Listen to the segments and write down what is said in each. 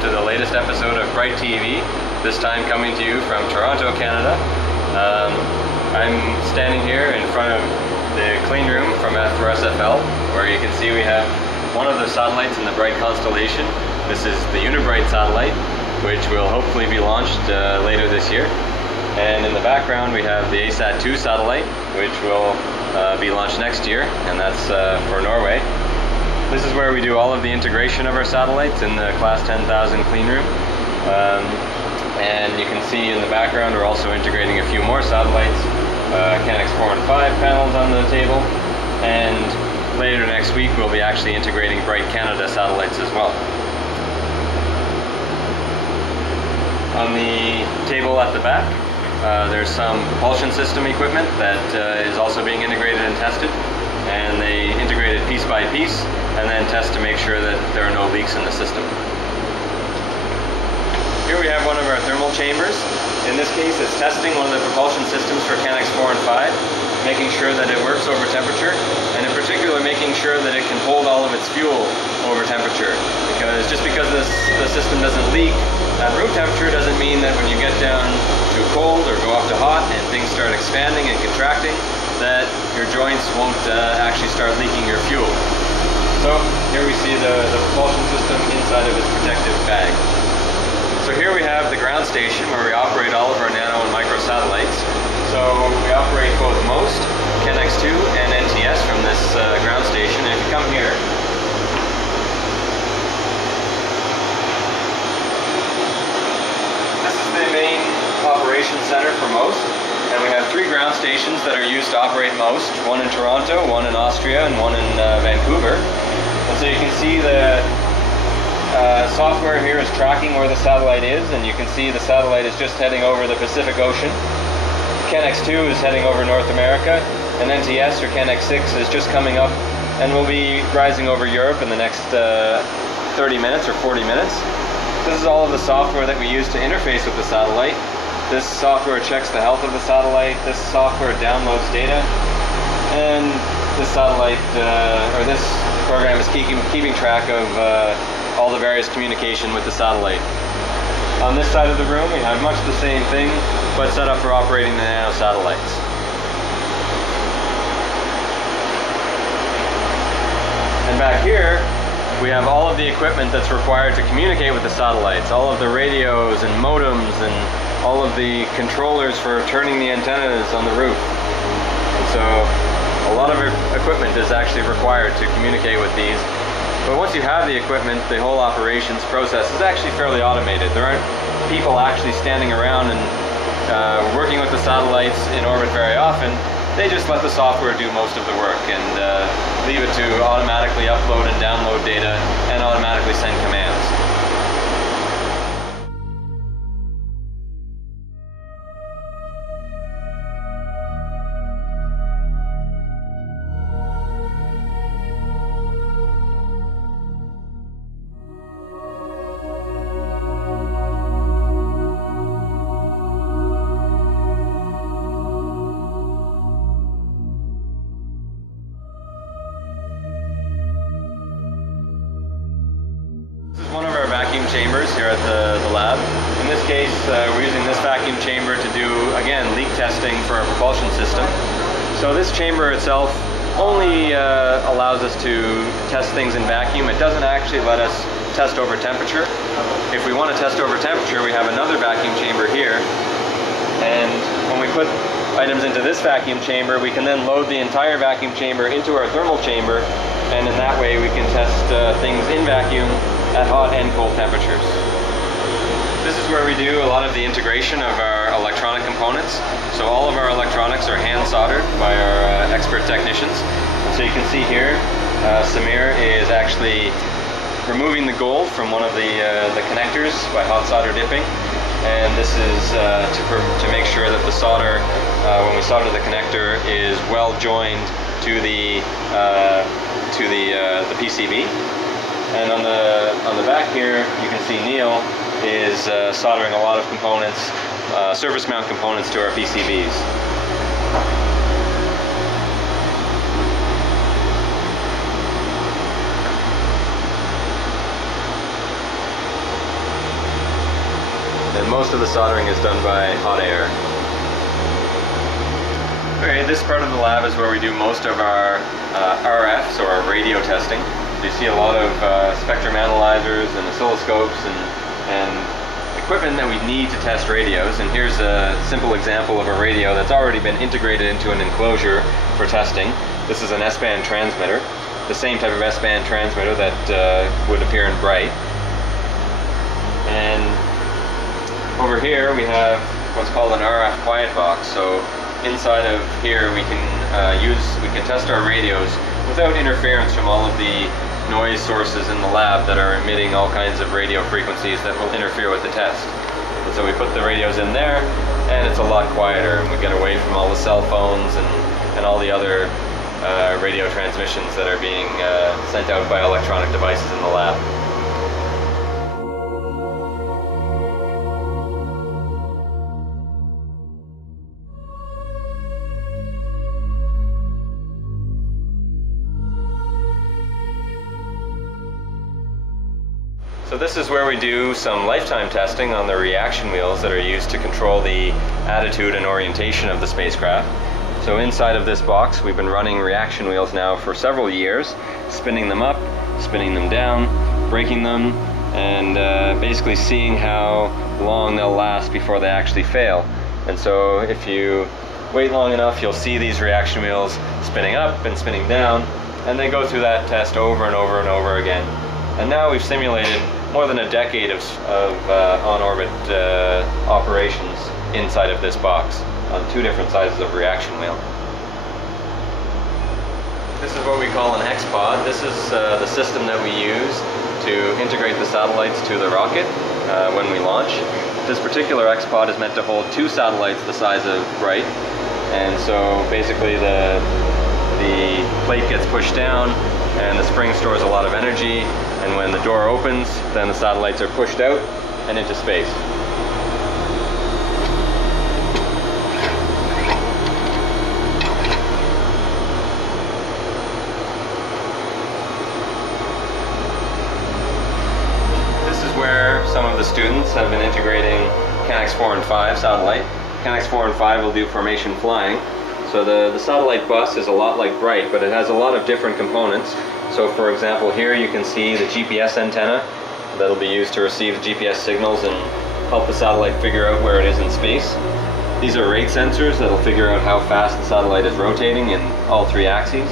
welcome to the latest episode of BRITE TV, this time coming to you from Toronto, Canada. I'm standing here in front of the clean room from oraz SFL, where you can see we have one of the satellites in the BRITE constellation. This is the BRITE satellite, which will hopefully be launched later this year. And in the background we have the ASAT-2 satellite, which will be launched next year, and that's for Norway. This is where we do all of the integration of our satellites in the Class 10,000 clean room. And you can see in the background we're also integrating a few more satellites, Kanix 4 and 5 panels on the table, and later next week we'll be actually integrating BRITE Canada satellites as well. On the table at the back, there's some propulsion system equipment that is also being integrated and tested, and they integrate it piece by piece and then test to make sure that there are no leaks in the system. Here we have one of our thermal chambers. In this case it's testing one of the propulsion systems for Kanix 4 and 5, making sure that it works over temperature, and in particular making sure that it can hold all of its fuel over temperature. Because just because the system doesn't leak at room temperature doesn't mean that when you get down to cold or go up to hot and things start expanding and contracting, that your joints won't actually start leaking your fuel. So here we see the propulsion system inside of its protective bag. So here we have the ground station where we operate all of our nano and micro satellites. So we operate both MOST, Kanix 2 and NTS from this ground station. And if you come here, this is the main operations center for MOST. And we have 3 ground stations that are used to operate MOST, one in Toronto, one in Austria, and one in Vancouver. And so you can see the software here is tracking where the satellite is, and you can see the satellite is just heading over the Pacific Ocean. Kanix 2 is heading over North America, and NTS, or Kanix 6, is just coming up and will be rising over Europe in the next 30 minutes or 40 minutes. This is all of the software that we use to interface with the satellite. This software checks the health of the satellite, this software downloads data, and this satellite, or this program is keeping track of all the various communication with the satellite. On this side of the room we have much the same thing, but set up for operating the nano satellites. And back here we have all of the equipment that's required to communicate with the satellites, all of the radios and modems and all of the controllers for turning the antennas on the roof. And so a lot of equipment is actually required to communicate with these. But once you have the equipment, the whole operations process is actually fairly automated. There aren't people actually standing around and working with the satellites in orbit very often. They just let the software do most of the work and leave it to automatically upload and download data and automatically send commands. One of our vacuum chambers here at the lab. In this case, we're using this vacuum chamber to do, again, leak testing for our propulsion system. So this chamber itself only allows us to test things in vacuum. It doesn't actually let us test over temperature. If we want to test over temperature, we have another vacuum chamber here. And when we put items into this vacuum chamber, we can then load the entire vacuum chamber into our thermal chamber, and in that way we can test things in vacuum at hot and cold temperatures. This is where we do a lot of the integration of our electronic components. So all of our electronics are hand soldered by our expert technicians. And so you can see here, Samir is actually removing the gold from one of the connectors by hot solder dipping. And this is to make sure that the solder, when we solder the connector, is well joined to the PCB. And on the back here, you can see Neil is soldering a lot of components, surface mount components to our PCBs. and most of the soldering is done by hot air. Okay, this part of the lab is where we do most of our RFs, or our radio testing. You see a lot of spectrum analyzers and oscilloscopes and equipment that we need to test radios, and here's a simple example of a radio that's already been integrated into an enclosure for testing. This is an S-band transmitter, the same type of S-band transmitter that would appear in BRITE. And over here we have what's called an RF quiet box. So inside of here we can test our radios without interference from all of the noise sources in the lab that are emitting all kinds of radio frequencies that will interfere with the test. And so we put the radios in there, and it's a lot quieter, and we get away from all the cell phones and all the other radio transmissions that are being sent out by electronic devices in the lab. So this is where we do some lifetime testing on the reaction wheels that are used to control the attitude and orientation of the spacecraft. So inside of this box we've been running reaction wheels now for several years, spinning them up, spinning them down, breaking them, and basically seeing how long they'll last before they actually fail. And so if you wait long enough, you'll see these reaction wheels spinning up and spinning down, and they go through that test over and over and over again. And now we've simulated more than a decade of on-orbit operations inside of this box on two different sizes of reaction wheel. This is what we call an X-pod. This is the system that we use to integrate the satellites to the rocket when we launch. This particular X-pod is meant to hold two satellites the size of BRITE, and so basically the plate gets pushed down and the spring stores a lot of energy, and when the door opens, then the satellites are pushed out and into space. This is where some of the students have been integrating CANX 4 and 5 satellite. CANX 4 and 5 will do formation flying. So the satellite bus is a lot like BRITE, but it has a lot of different components. So for example, here you can see the GPS antenna that'll be used to receive GPS signals and help the satellite figure out where it is in space. These are rate sensors that'll figure out how fast the satellite is rotating in all three axes.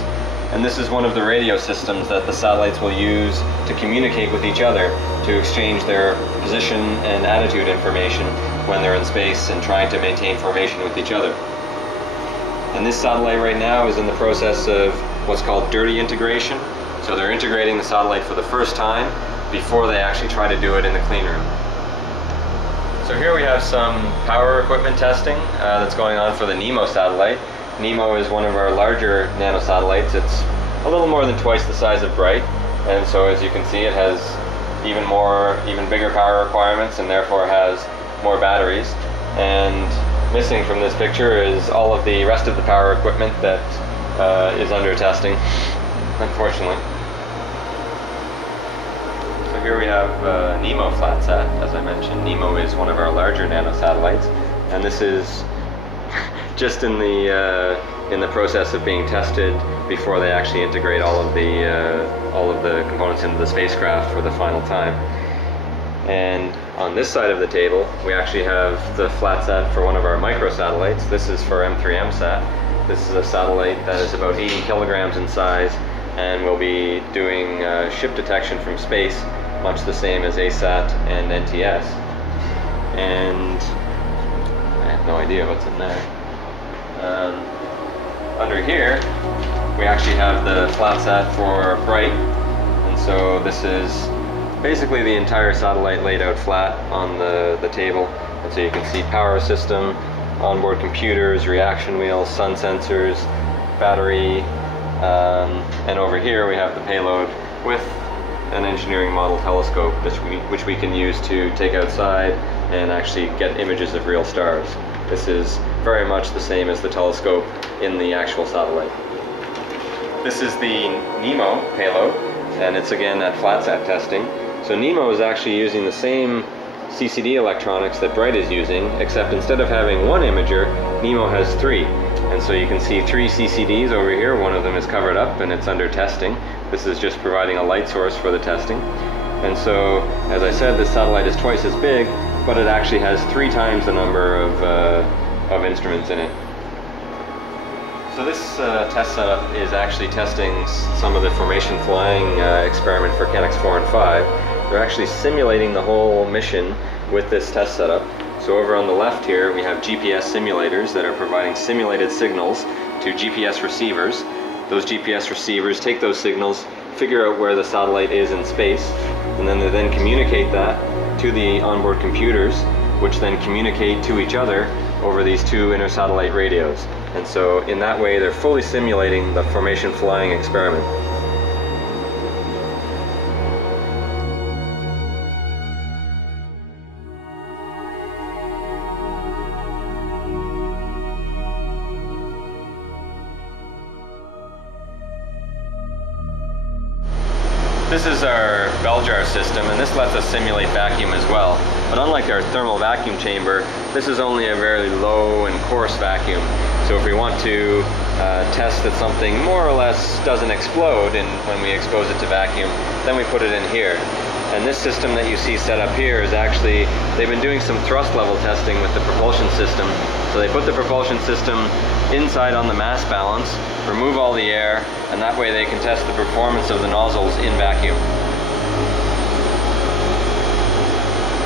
And this is one of the radio systems that the satellites will use to communicate with each other, to exchange their position and attitude information when they're in space and trying to maintain formation with each other. And this satellite right now is in the process of what's called dirty integration. So they're integrating the satellite for the first time before they actually try to do it in the clean room. So here we have some power equipment testing that's going on for the NEMO satellite. NEMO is one of our larger nanosatellites. It's a little more than twice the size of BRITE, and so as you can see, it has even bigger power requirements, and therefore has more batteries. And missing from this picture is all of the rest of the power equipment that is under testing, unfortunately. So here we have NEMO flatsat, as I mentioned. NEMO is one of our larger nanosatellites, and this is just in the process of being tested before they actually integrate all of the components into the spacecraft for the final time. And on this side of the table, we actually have the flatsat for one of our microsatellites. This is for M3MSat. This is a satellite that is about 80 kilograms in size and will be doing ship detection from space, much the same as ASAT and NTS. And I have no idea what's in there. Under here, we actually have the flatsat for BRITE, and so this is basically the entire satellite laid out flat on the table. And so you can see power system, onboard computers, reaction wheels, sun sensors, battery, and over here we have the payload with an engineering model telescope which we can use to take outside and actually get images of real stars. This is very much the same as the telescope in the actual satellite. This is the NEMO payload, and it's again at flatsat testing. So NEMO is actually using the same CCD electronics that BRITE is using, except instead of having one imager, NEMO has three. And so you can see three CCDs over here. One of them is covered up and it's under testing. This is just providing a light source for the testing. And so, as I said, this satellite is twice as big, but it actually has 3 times the number of instruments in it. So this test setup is actually testing some of the formation flying experiment for Canix 4 and 5. They're actually simulating the whole mission with this test setup. So over on the left here we have GPS simulators that are providing simulated signals to GPS receivers. Those GPS receivers take those signals, figure out where the satellite is in space, and then they then communicate that to the onboard computers, which then communicate to each other over these 2 inter-satellite radios. And so in that way they're fully simulating the formation flying experiment. This is our bell jar system, and this lets us simulate vacuum as well. But unlike our thermal vacuum chamber, this is only a very low and coarse vacuum. So if we want to test that something more or less doesn't explode when we expose it to vacuum, then we put it in here. And this system that you see set up here is actually, they've been doing some thrust level testing with the propulsion system. So they put the propulsion system inside on the mass balance, remove all the air, and that way they can test the performance of the nozzles in vacuum.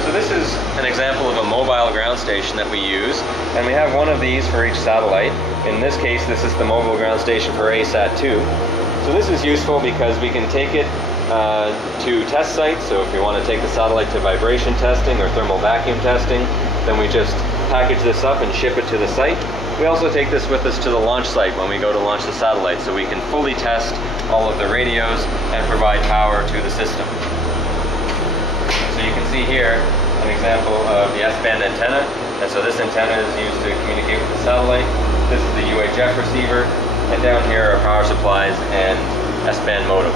So this is an example of a mobile ground station that we use, and we have one of these for each satellite. In this case, this is the mobile ground station for ASAT-2. So this is useful because we can take it to test sites. So if we want to take the satellite to vibration testing or thermal vacuum testing, then we just package this up and ship it to the site. We also take this with us to the launch site when we go to launch the satellite, so we can fully test all of the radios and provide power to the system. So you can see here an example of the S-band antenna, and so this antenna is used to communicate with the satellite. This is the UHF receiver, and down here are power supplies and S-band modem.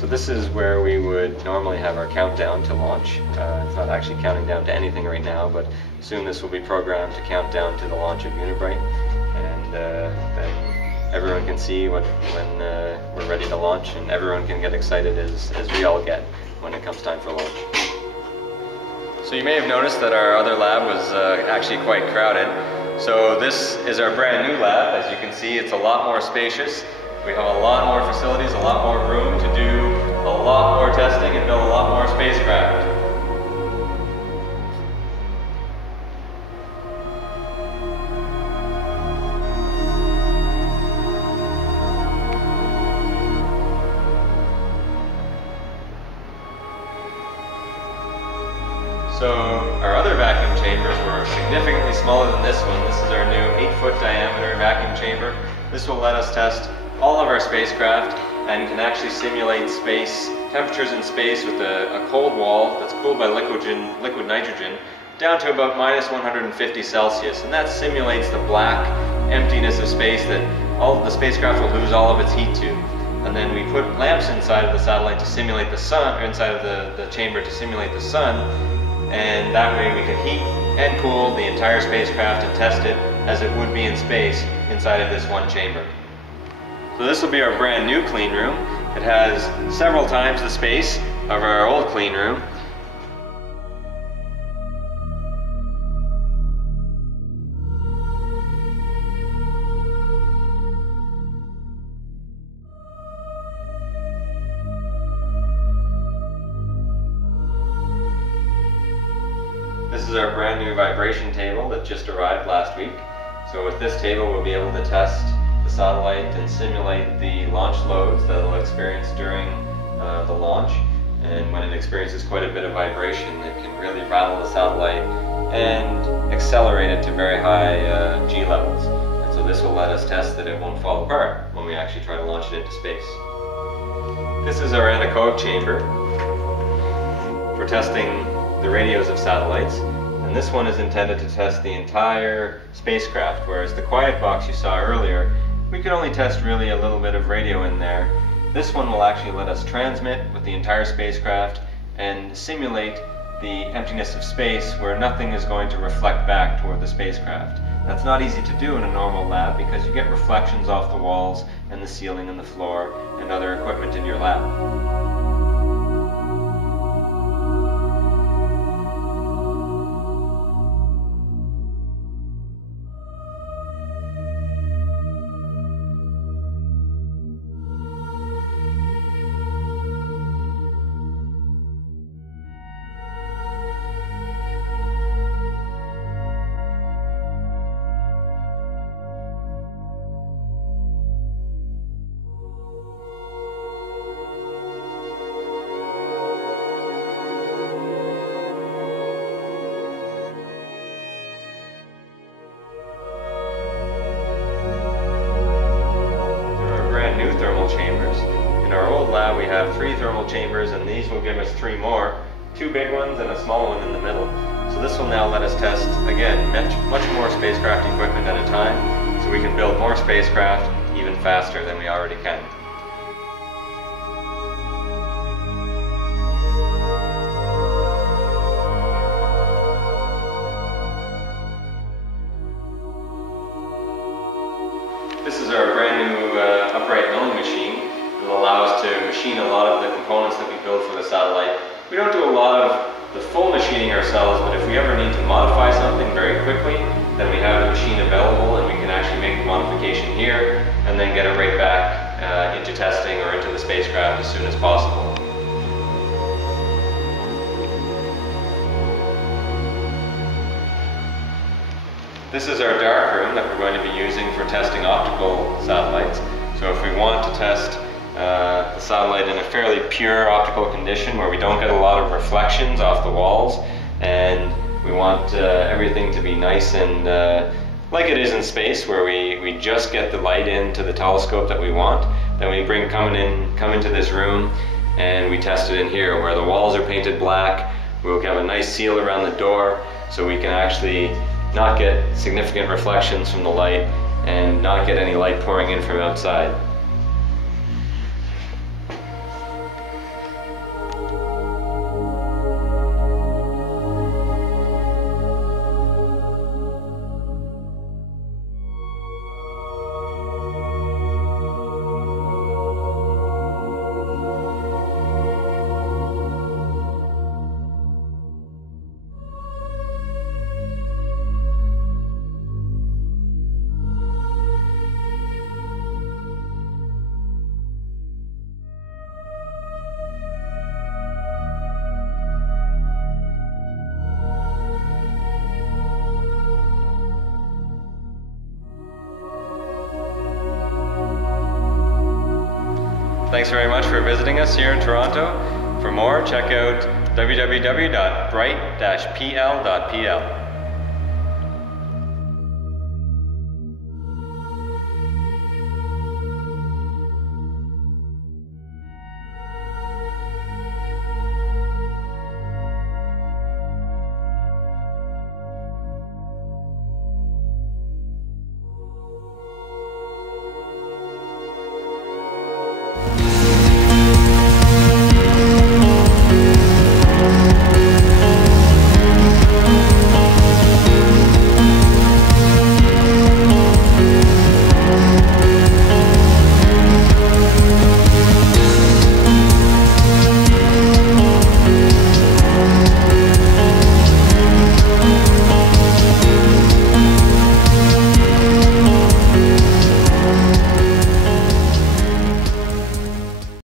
So this is where we would normally have our countdown to launch. It's not actually counting down to anything right now, but soon this will be programmed to count down to the launch of UniBrite, and then everyone can see when we're ready to launch, and everyone can get excited as we all get when it comes time for launch. So you may have noticed that our other lab was actually quite crowded. So this is our brand new lab. As you can see, it's a lot more spacious. We have a lot more facilities, a lot more room to do a lot more testing and build a lot more spacecraft. So our other vacuum chambers were significantly smaller than this one. This is our new 8-foot diameter vacuum chamber. This will let us test all of our spacecraft and can actually simulate space, temperatures in space with a cold wall that's cooled by liquid nitrogen down to about minus 150 Celsius. And that simulates the black emptiness of space that all of the spacecraft will lose all of its heat to. And then we put lamps inside of the satellite to simulate the sun, or inside of the chamber to simulate the sun. And that way we can heat and cool the entire spacecraft and test it as it would be in space inside of this one chamber. So this will be our brand new clean room. It has several times the space of our old clean room. This is our brand new vibration table that just arrived last week. So with this table we'll be able to test the satellite and simulate the launch loads that it'll experience during the launch. And when it experiences quite a bit of vibration, it can really rattle the satellite and accelerate it to very high G levels. And so this will let us test that it won't fall apart when we actually try to launch it into space. This is our anechoic chamber for testing the radios of satellites. And this one is intended to test the entire spacecraft, whereas the quiet box you saw earlier, we could only test really a little bit of radio in there, This one will actually let us transmit with the entire spacecraft and simulate the emptiness of space where nothing is going to reflect back toward the spacecraft. That's not easy to do in a normal lab because you get reflections off the walls and the ceiling and the floor and other equipment in your lab. New thermal chambers. In our old lab we have 3 thermal chambers, and these will give us 3 more, 2 big ones and a small one in the middle. So this will now let us test, again, much more spacecraft equipment at a time, so we can build more spacecraft even faster than we already can. This is our brand new upright milling machine. It will allow us to machine a lot of the components that we build for the satellite. We don't do a lot of the full machining ourselves, but if we ever need to modify something very quickly, then we have the machine available and we can actually make the modification here and then get it right back into testing or into the spacecraft as soon as possible. This is our dark room that we're going to be using for testing optical satellites. So if we want to test the satellite in a fairly pure optical condition where we don't get a lot of reflections off the walls, and we want everything to be nice and like it is in space, where we just get the light into the telescope that we want, then we come into this room and we test it in here where the walls are painted black. We'll have a nice seal around the door so we can actually not get significant reflections from the light and not get any light pouring in from outside. Thanks very much for visiting us here in Toronto. For more, check out www.brite-pl.pl.